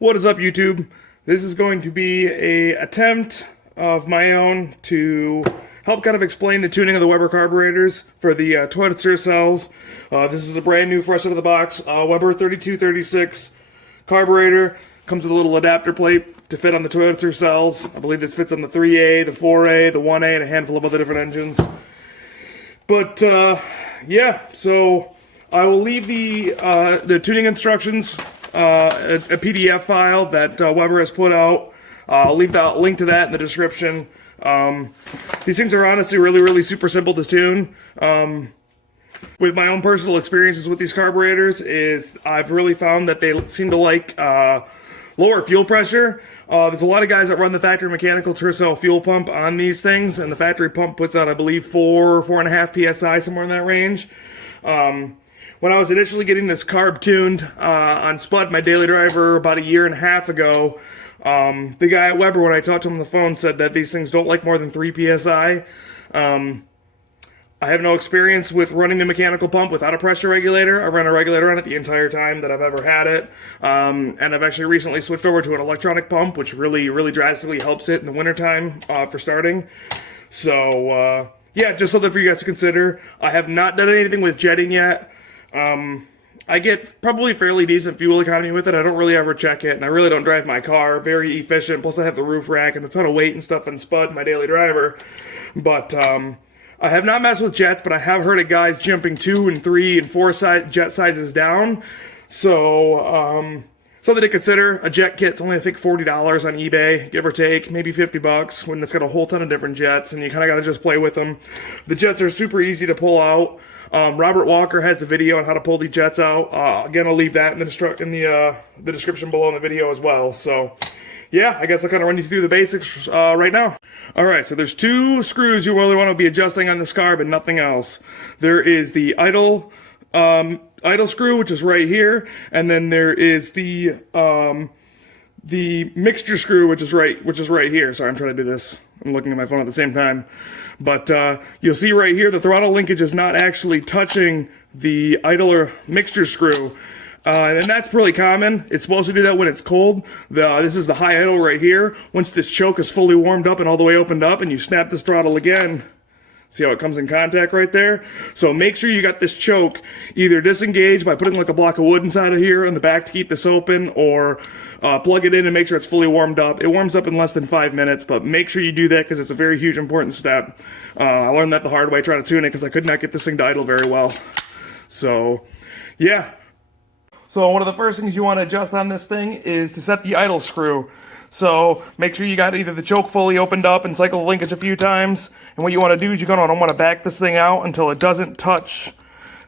What is up, YouTube? This is going to be a attempt of my own to help kind of explain the tuning of the Weber carburetors for the Toyota Tercels. This is a brand new, fresh out of the box, Weber 3236 carburetor. Comes with a little adapter plate to fit on the Toyota Tercels. I believe this fits on the 3A, the 4A, the 1A, and a handful of other different engines. But yeah, so I will leave the tuning instructions, a PDF file that Weber has put out. I'll leave the link to that in the description. These things are honestly really super simple to tune. With my own personal experiences with these carburetors, I've really found that they seem to like lower fuel pressure. There's a lot of guys that run the factory mechanical Tercel fuel pump on these things, and the factory pump puts out, I believe, 4.5 PSI, somewhere in that range. When I was initially getting this carb tuned on Spud, my daily driver, about a year and a half ago, the guy at Weber, when I talked to him on the phone, said that these things don't like more than 3 PSI. I have no experience with running the mechanical pump without a pressure regulator. I ran a regulator on it the entire time that I've ever had it. And I've actually recently switched over to an electronic pump, which really drastically helps it in the wintertime for starting. So, yeah, just something for you guys to consider. I have not done anything with jetting yet. I get probably fairly decent fuel economy with it. I don't really ever check it, and I really don't drive my car. Very efficient, plus I have the roof rack and a ton of weight and stuff and Spud, my daily driver. But, I have not messed with jets, but I have heard of guys jumping 2 and 3 and 4 jet sizes down. So, something to consider. A jet kit's only, I think, $40 on eBay, give or take, maybe $50 when it's got a whole ton of different jets, and you kind of got to just play with them. The jets are super easy to pull out. Robert Walker has a video on how to pull the jets out. Again, I'll leave that in the description below in the video as well. So, yeah, I guess I'll kind of run you through the basics right now. Alright, so there's 2 screws you really want to be adjusting on this carb and nothing else. There is the idle screw, which is right here, and then there is the mixture screw, which is right here. Sorry, I'm trying to do this. I'm looking at my phone at the same time. But you'll see right here the throttle linkage is not actually touching the idle or mixture screw. And that's really common. It's supposed to do that when it's cold. This is the high idle right here. Once this choke is fully warmed up and all the way opened up and you snap this throttle again, see how it comes in contact right there? So make sure you got this choke either disengaged by putting like a block of wood inside of here in the back to keep this open, or plug it in and make sure it's fully warmed up. It warms up in less than 5 minutes, but make sure you do that because it's a very huge important step. I learned that the hard way trying to tune it because I could not get this thing to idle very well. So, yeah. So one of the first things you want to adjust on this thing is to set the idle screw. So make sure you got either the choke fully opened up and cycle the linkage a few times. And what you want to do is you're going to want to back this thing out until it doesn't touch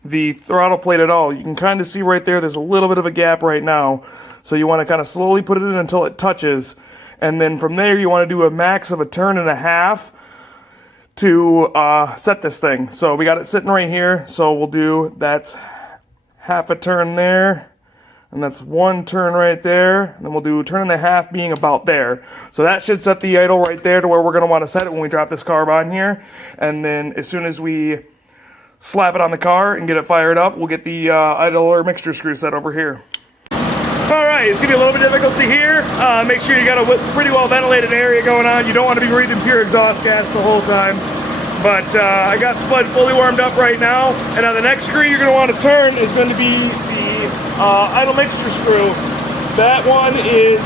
the throttle plate at all. You can kind of see right there's a little bit of a gap right now. So you want to kind of slowly put it in until it touches. And then from there you want to do a max of a turn and a half to set this thing. So we got it sitting right here. So we'll do that's half a turn there. And that's 1 turn right there. And then we'll do a turn and a half being about there. So that should set the idle right there to where we're going to want to set it when we drop this carb on here. And then as soon as we slap it on the car and get it fired up, we'll get the idle or mixture screw set over here. Alright, it's going to be a little bit difficult here. Make sure you got a pretty well ventilated area going on. You don't want to be breathing pure exhaust gas the whole time. But I got Spud fully warmed up right now. And now the next screw you're going to want to turn is going to be the idle mixture screw. That one is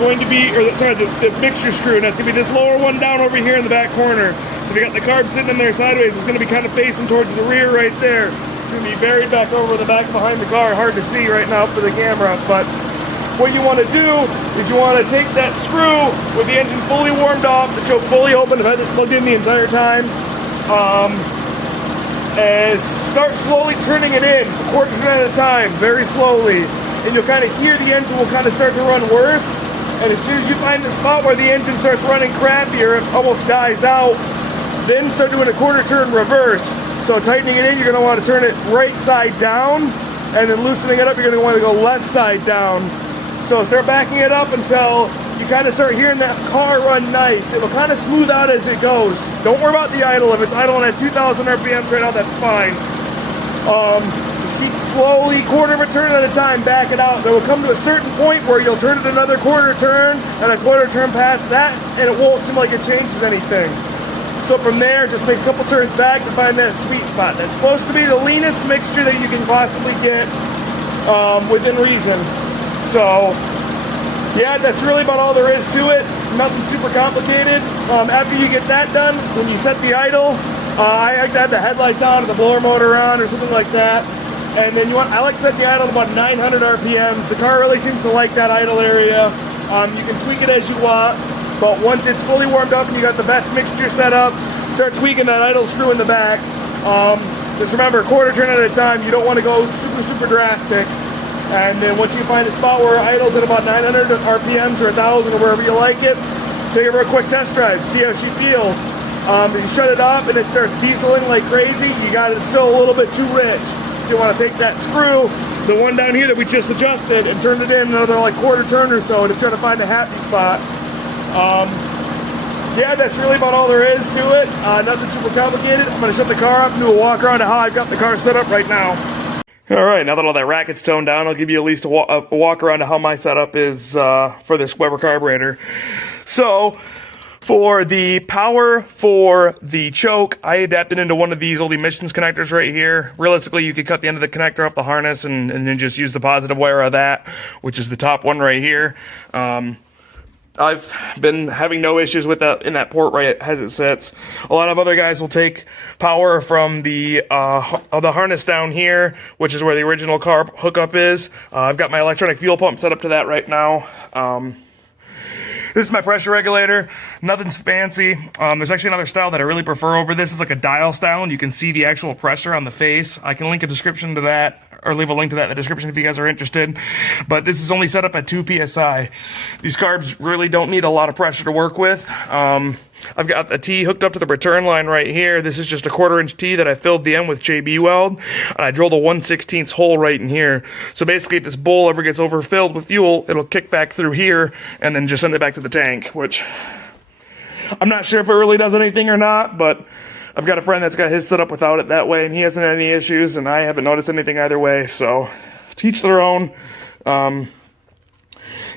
going to be, the mixture screw, and that's going to be this lower one down over here in the back corner. So if you got the carb sitting in there sideways, it's going to be kind of facing towards the rear right there. It's going to be buried back over the back behind the car. Hard to see right now for the camera, but what you want to do is you want to take that screw with the engine fully warmed off, the choke fully open. I've had this plugged in the entire time. And start slowly turning it in, a quarter turn at a time, very slowly. And you'll kind of hear the engine will kind of start to run worse. And as soon as you find the spot where the engine starts running crappier, it almost dies out, then start doing a quarter turn reverse. So tightening it in, you're going to want to turn it right side down, and then loosening it up, you're going to want to go left side down. So start backing it up until you kind of start hearing that car run nice. It'll kind of smooth out as it goes. Don't worry about the idle. If it's idling at 2,000 RPMs right now, that's fine. Just keep slowly, quarter of a turn at a time, back it out. Then we'll come to a certain point where you'll turn it another quarter turn and a quarter turn past that, and it won't seem like it changes anything. So from there, just make a couple turns back to find that sweet spot. That's supposed to be the leanest mixture that you can possibly get within reason. So yeah, that's really about all there is to it. Nothing super complicated. After you get that done, when you set the idle, I like to have the headlights on or the blower motor on or something like that. And then I like to set the idle at about 900 RPMs. The car really seems to like that idle area. You can tweak it as you want, but once it's fully warmed up and you got the best mixture set up, start tweaking that idle screw in the back. Just remember, quarter turn at a time. You don't want to go super drastic. And then once you find a spot where idle's at about 900 RPMs or 1,000 or wherever you like it, take her for a quick test drive, see how she feels. If you shut it off and it starts dieseling like crazy, you got it still a little bit too rich. So you want to take that screw, the one down here that we just adjusted, and turn it in another like quarter turn or so to try to find a happy spot. Yeah, that's really about all there is to it. Nothing super complicated. I'm going to shut the car up and do a walk around to how I've got the car set up right now. Alright, now that all that racket's toned down, I'll give you at least a walk around to how my setup is for this Weber carburetor. So, for the power for the choke, I adapted into one of these old emissions connectors right here. Realistically, you could cut the end of the connector off the harness and then just use the positive wire of that, which is the top one right here. I've been having no issues with that in that port right as it sits. A lot of other guys will take power from the harness down here, which is where the original carb hookup is. I've got my electronic fuel pump set up to that right now. This is my pressure regulator. Nothing's fancy. There's actually another style that I really prefer over this. It's like a dial style, and you can see the actual pressure on the face. I can link a description to that, or leave a link to that in the description if you guys are interested. But this is only set up at 2 PSI. These carbs really don't need a lot of pressure to work with. I've got a T hooked up to the return line right here. This is just a 1/4-inch T that I filled the end with JB weld, and I drilled a 1/16 hole right in here. So basically, if this bowl ever gets overfilled with fuel, it'll kick back through here and then just send it back to the tank, which I'm not sure if it really does anything or not, but I've got a friend that's got his set up without it that way, and he hasn't had any issues, and I haven't noticed anything either way, so teach their own.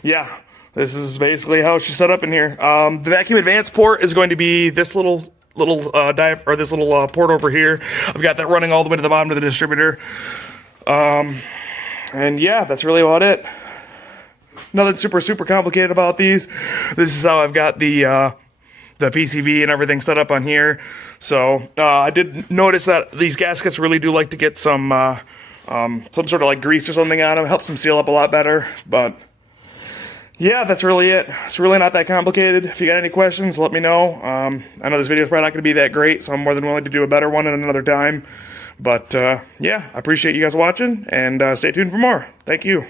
Yeah. This is basically how she's set up in here. The vacuum advance port is going to be this little port over here. I've got that running all the way to the bottom of the distributor. And yeah, that's really about it. Nothing super complicated about these. This is how I've got the PCV and everything set up on here. So I did notice that these gaskets really do like to get some sort of like grease or something on them. It helps them seal up a lot better, but yeah, that's really it. It's really not that complicated. If you got any questions, let me know. I know this video is probably not going to be that great, so I'm more than willing to do a better one at another time. But yeah, I appreciate you guys watching, and stay tuned for more. Thank you.